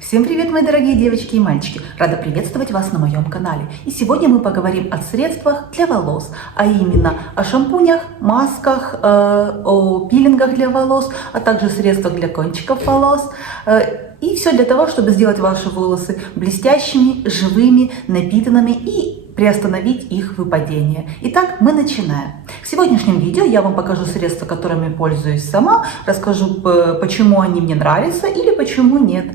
Всем привет, мои дорогие девочки и мальчики! Рада приветствовать вас на моем канале. И сегодня мы поговорим о средствах для волос, а именно о шампунях, масках, о пилингах для волос, а также средствах для кончиков волос. И все для того, чтобы сделать ваши волосы блестящими, живыми, напитанными и приостановить их выпадение. Итак, мы начинаем. В сегодняшнем видео я вам покажу средства, которыми пользуюсь сама, расскажу, почему они мне нравятся или почему нет.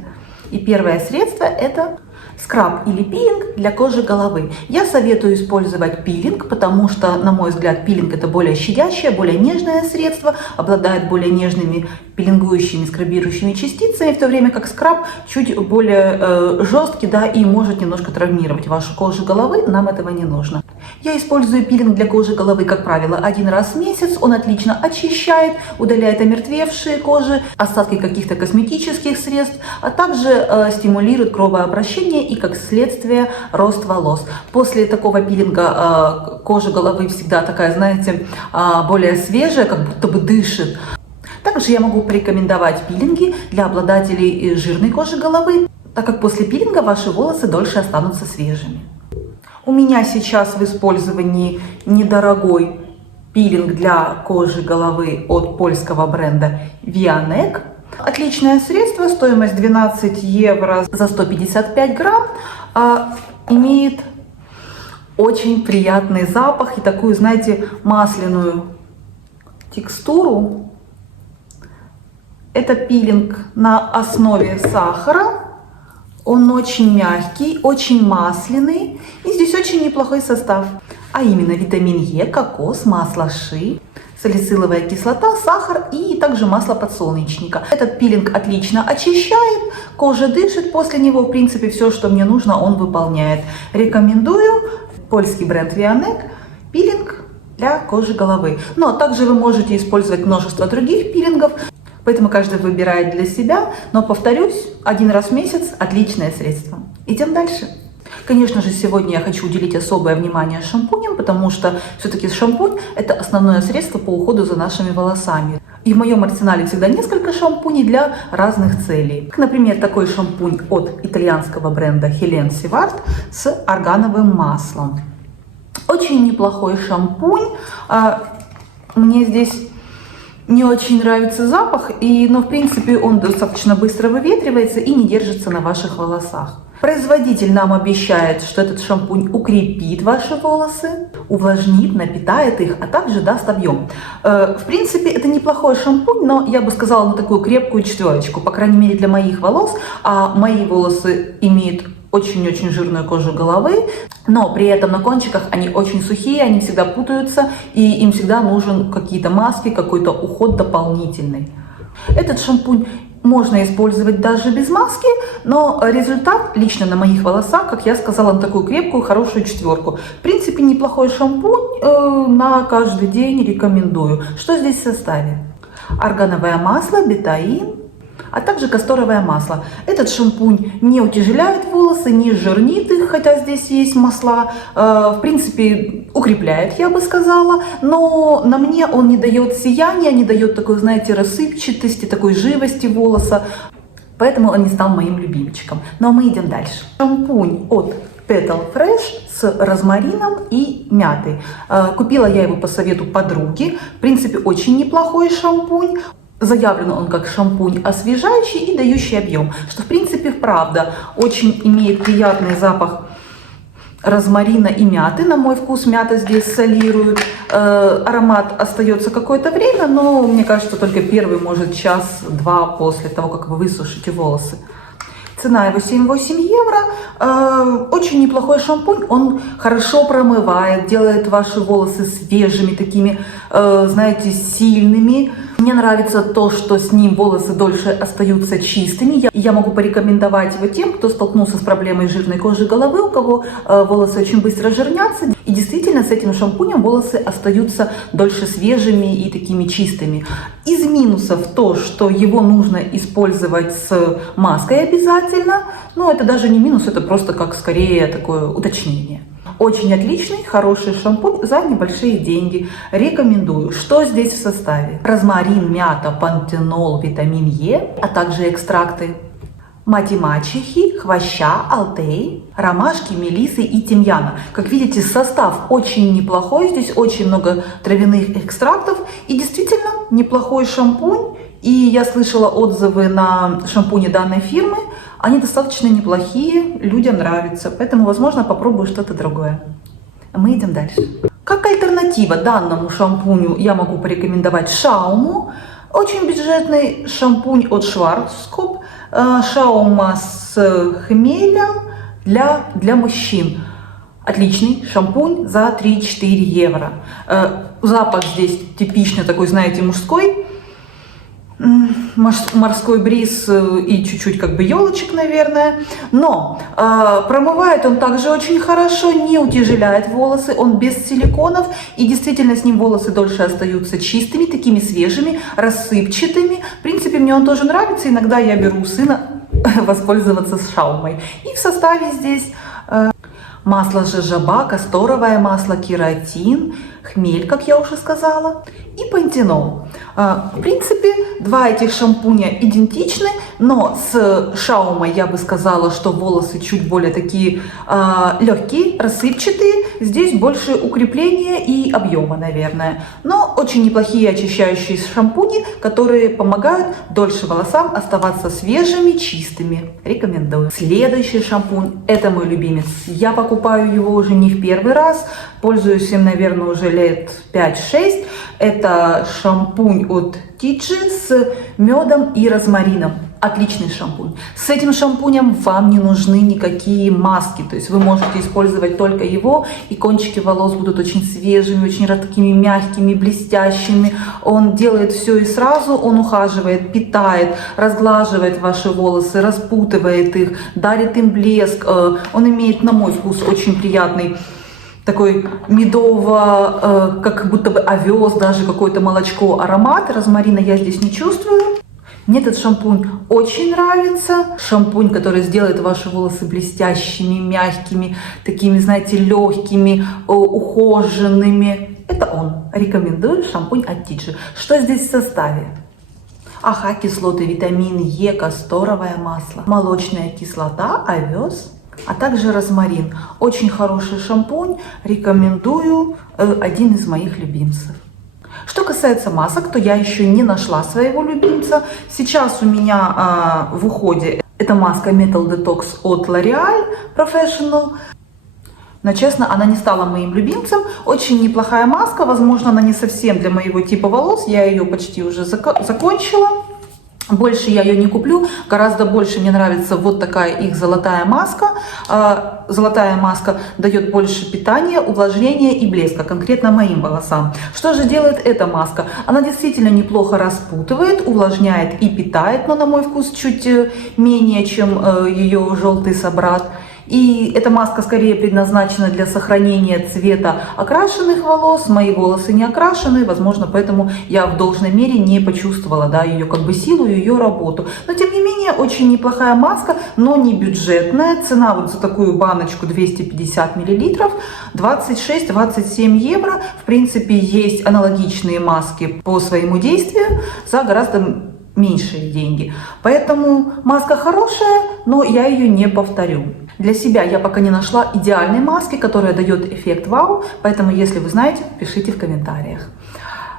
И первое средство — это скраб или пилинг для кожи головы. Я советую использовать пилинг, потому что, на мой взгляд, пилинг — это более щадящее, более нежное средство, обладает более нежными пилингующими, скрабирующими частицами, в то время как скраб чуть более жесткий, да, и может немножко травмировать вашу кожу головы. Нам этого не нужно. Я использую пилинг для кожи головы, как правило, один раз в месяц. Он отлично очищает, удаляет омертвевшие кожи, остатки каких-то косметических средств, а также стимулирует кровообращение и, как следствие, рост волос. После такого пилинга кожа головы всегда такая, знаете, более свежая, как будто бы дышит. Также я могу порекомендовать пилинги для обладателей жирной кожи головы, так как после пилинга ваши волосы дольше останутся свежими. У меня сейчас в использовании недорогой пилинг для кожи головы от польского бренда Vianek. Отличное средство, стоимость 12 евро за 155 грамм, имеет очень приятный запах и такую, знаете, масляную текстуру. Это пилинг на основе сахара. Он очень мягкий, очень масляный. И здесь очень неплохой состав. А именно витамин Е, кокос, масло ши, салициловая кислота, сахар и также масло подсолнечника. Этот пилинг отлично очищает, кожа дышит. После него, в принципе, все, что мне нужно, он выполняет. Рекомендую польский бренд Vianek пилинг для кожи головы. Но также вы можете использовать множество других пилингов. Поэтому каждый выбирает для себя, но, повторюсь, один раз в месяц – отличное средство. Идем дальше. Конечно же, сегодня я хочу уделить особое внимание шампуням, потому что все-таки шампунь – это основное средство по уходу за нашими волосами. И в моем арсенале всегда несколько шампуней для разных целей. Например, такой шампунь от итальянского бренда Hélène Sivart с органовым маслом. Очень неплохой шампунь. Мне здесь не очень нравится запах, но в принципе он достаточно быстро выветривается и не держится на ваших волосах. Производитель нам обещает, что этот шампунь укрепит ваши волосы, увлажнит, напитает их, а также даст объем. В принципе, это неплохой шампунь, но я бы сказала на такую крепкую четверочку, по крайней мере для моих волос. А мои волосы имеют очень-очень жирную кожу головы, но при этом на кончиках они очень сухие, они всегда путаются, и им всегда нужен какие-то маски, какой-то уход дополнительный. Этот шампунь можно использовать даже без маски, но результат лично на моих волосах, как я сказала, на такую крепкую, хорошую четверку. В принципе, неплохой шампунь, на каждый день рекомендую. Что здесь в составе? Органовое масло, бетаин, а также касторовое масло. Этот шампунь не утяжеляет волосы, не жирнит их, хотя здесь есть масла. В принципе, укрепляет, я бы сказала, но на мне он не дает сияния, не дает такой, знаете, рассыпчатости, такой живости волоса. Поэтому он не стал моим любимчиком. Но мы идем дальше. Шампунь от Petal Fresh с розмарином и мятой. Купила я его по совету подруги. В принципе, очень неплохой шампунь. Заявлен он как шампунь освежающий и дающий объем, что в принципе правда. Очень имеет приятный запах розмарина и мяты. На мой вкус мята здесь солирует. Аромат остается какое-то время, но мне кажется, только первый, может, час-два после того, как вы высушите волосы. Цена его 7-8 евро. Очень неплохой шампунь. Он хорошо промывает, делает ваши волосы свежими, такими, знаете, сильными. Мне нравится то, что с ним волосы дольше остаются чистыми. Я могу порекомендовать его тем, кто столкнулся с проблемой жирной кожи головы, у кого волосы очень быстро жирнятся. И действительно, с этим шампунем волосы остаются дольше свежими и такими чистыми. Из минусов то, что его нужно использовать с маской обязательно. Но это даже не минус, это просто как скорее такое уточнение. Очень отличный, хороший шампунь за небольшие деньги. Рекомендую. Что здесь в составе? Розмарин, мята, пантенол, витамин Е, а также экстракты мати-мачехи, хвоща, алтей, ромашки, мелисы и тимьяна. Как видите, состав очень неплохой, здесь очень много травяных экстрактов и действительно неплохой шампунь. И я слышала отзывы на шампуни данной фирмы, они достаточно неплохие, людям нравятся, поэтому, возможно, попробую что-то другое. Мы идем дальше. Как альтернатива данному шампуню я могу порекомендовать Шауму. Очень бюджетный шампунь от Schwarzkopf. Шаума с хмелем для мужчин. Отличный шампунь за 3-4 евро. Запах здесь типичный такой, знаете, мужской. Морской бриз и чуть-чуть как бы елочек, наверное. Но промывает он также очень хорошо, не утяжеляет волосы, он без силиконов. И действительно с ним волосы дольше остаются чистыми, такими свежими, рассыпчатыми. В принципе, мне он тоже нравится. Иногда я беру у сына воспользоваться с Шаумой. И в составе здесь масло жожоба, касторовое масло, кератин, хмель, как я уже сказала, и пантенол. В принципе, два этих шампуня идентичны, но с Шаумой я бы сказала, что волосы чуть более такие легкие, рассыпчатые. Здесь больше укрепления и объема, наверное. Но очень неплохие очищающие шампуни, которые помогают дольше волосам оставаться свежими, чистыми. Рекомендую. Следующий шампунь, это мой любимец. Я покупаю его уже не в первый раз, пользуюсь им, наверное, уже лет 5-6. Это шампунь от Тичи с медом и розмарином. Отличный шампунь. С этим шампунем вам не нужны никакие маски. То есть вы можете использовать только его, и кончики волос будут очень свежими, очень такими мягкими, блестящими. Он делает все и сразу. Он ухаживает, питает, разглаживает ваши волосы, распутывает их, дарит им блеск. Он имеет, на мой вкус, очень приятный такой медово, как будто бы овес, даже какое-то молочко, аромат. Розмарина я здесь не чувствую. Мне этот шампунь очень нравится. Шампунь, который сделает ваши волосы блестящими, мягкими, такими, знаете, легкими, ухоженными. Это он. Рекомендую шампунь от Тичи. Что здесь в составе? Ага, кислоты, витамин Е, касторовое масло, молочная кислота, овес, а также розмарин. Очень хороший шампунь, рекомендую, один из моих любимцев. Что касается масок, то я еще не нашла своего любимца. Сейчас у меня в уходе это маска Metal Detox от L'Oreal Professional. Но, честно, она не стала моим любимцем. Очень неплохая маска, возможно, она не совсем для моего типа волос. Я ее почти уже закончила. Больше я ее не куплю, гораздо больше мне нравится вот такая их золотая маска. Золотая маска дает больше питания, увлажнения и блеска, конкретно моим волосам. Что же делает эта маска? Она действительно неплохо распутывает, увлажняет и питает, но на мой вкус чуть менее, чем ее желтый собрат. И эта маска скорее предназначена для сохранения цвета окрашенных волос. Мои волосы не окрашены, возможно, поэтому я в должной мере не почувствовала, да, ее как бы силу, ее работу. Но тем не менее, очень неплохая маска, но не бюджетная. Цена вот за такую баночку 250 мл 26-27 евро. В принципе, есть аналогичные маски по своему действию за гораздо меньшие деньги. Поэтому маска хорошая, но я ее не повторю. Для себя я пока не нашла идеальной маски, которая дает эффект вау, поэтому если вы знаете, пишите в комментариях.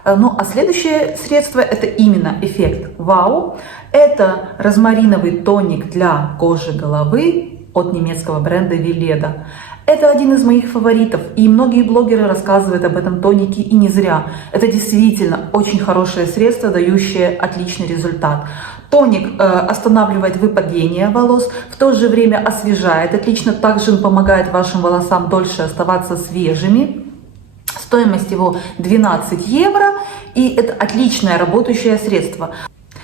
Ну а следующее средство это именно эффект вау. Это розмариновый тоник для кожи головы от немецкого бренда Weleda. Это один из моих фаворитов, и многие блогеры рассказывают об этом тонике, и не зря. Это действительно очень хорошее средство, дающее отличный результат. Тоник останавливает выпадение волос, в то же время освежает отлично, также он помогает вашим волосам дольше оставаться свежими. Стоимость его 12 евро, и это отличное работающее средство.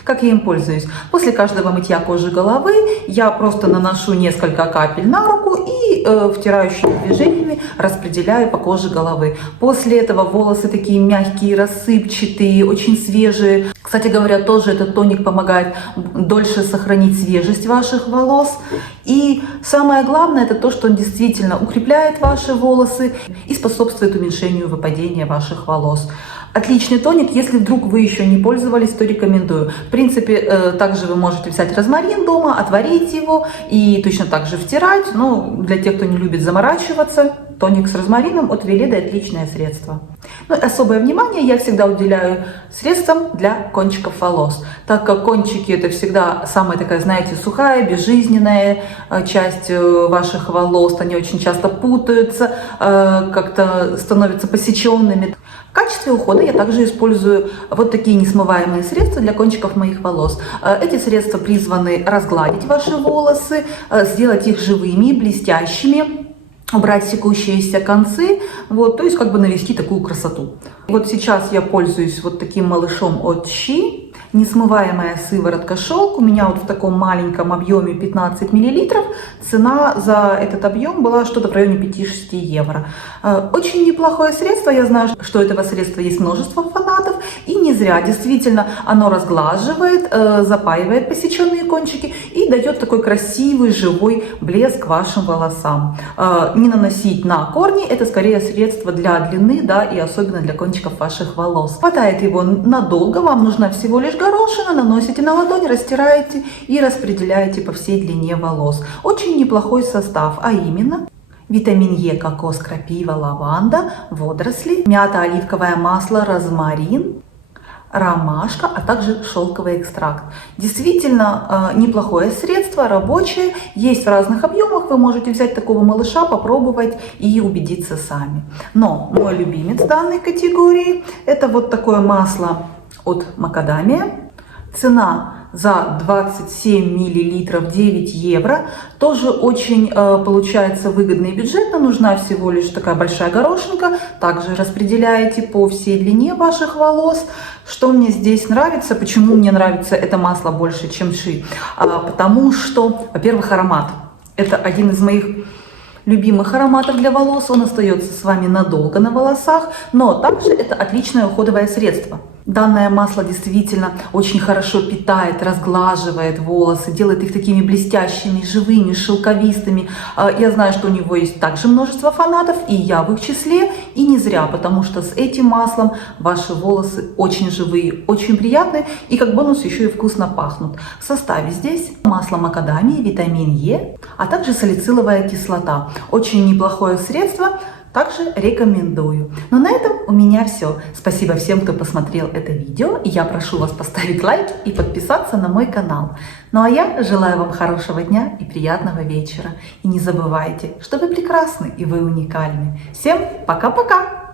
Как я им пользуюсь? После каждого мытья кожи головы я просто наношу несколько капель на руку и втирающими движениями распределяю по коже головы. После этого волосы такие мягкие, рассыпчатые, очень свежие. Кстати говоря, тоже этот тоник помогает дольше сохранить свежесть ваших волос. И самое главное, это то, что он действительно укрепляет ваши волосы и способствует уменьшению выпадения ваших волос. Отличный тоник, если вдруг вы еще не пользовались, то рекомендую. В принципе, также вы можете взять розмарин дома, отварить его и точно так же втирать. Но для тех, кто не любит заморачиваться, тоник с розмарином от Веледы отличное средство. Ну и особое внимание я всегда уделяю средствам для кончиков волос, так как кончики это всегда самая такая, знаете, сухая, безжизненная часть ваших волос, они очень часто путаются, как-то становятся посеченными. В качестве ухода я также использую вот такие несмываемые средства для кончиков моих волос. Эти средства призваны разгладить ваши волосы, сделать их живыми, блестящими, убрать секущиеся концы, вот, то есть как бы навести такую красоту. Вот сейчас я пользуюсь вот таким малышом от She. Несмываемая сыворотка шелк. У меня вот в таком маленьком объеме 15 мл. Цена за этот объем была что-то в районе 5-6 евро. Очень неплохое средство. Я знаю, что у этого средства есть множество фанатов. И не зря. Действительно, оно разглаживает, запаивает посеченные кончики и дает такой красивый, живой блеск вашим волосам. Не наносить на корни. Это скорее средство для длины, да, и особенно для кончиков ваших волос. Хватает его надолго. Вам нужна всего лишь горошина, наносите на ладонь, растираете и распределяете по всей длине волос. Очень неплохой состав, а именно витамин Е, кокос, крапива, лаванда, водоросли, мята, оливковое масло, розмарин, ромашка, а также шелковый экстракт. Действительно неплохое средство, рабочее, есть в разных объемах, вы можете взять такого малыша, попробовать и убедиться сами. Но мой любимец данной категории это вот такое масло от Макадамия. Цена за 27 мл 9 евро. Тоже очень получается выгодно и бюджетно. Нужна всего лишь такая большая горошинка. Также распределяете по всей длине ваших волос. Что мне здесь нравится? Почему мне нравится это масло больше, чем She? Потому что, во-первых, аромат. Это один из моих любимых ароматов для волос. Он остается с вами надолго на волосах. Но также это отличное уходовое средство. Данное масло действительно очень хорошо питает, разглаживает волосы, делает их такими блестящими, живыми, шелковистыми. Я знаю, что у него есть также множество фанатов, и я в их числе. И не зря, потому что с этим маслом ваши волосы очень живые, очень приятные, и как бонус еще и вкусно пахнут. В составе здесь масло макадамии, витамин Е, а также салициловая кислота. Очень неплохое средство. Также рекомендую. Но на этом у меня все. Спасибо всем, кто посмотрел это видео. И я прошу вас поставить лайк и подписаться на мой канал. Ну а я желаю вам хорошего дня и приятного вечера. И не забывайте, что вы прекрасны и вы уникальны. Всем пока-пока!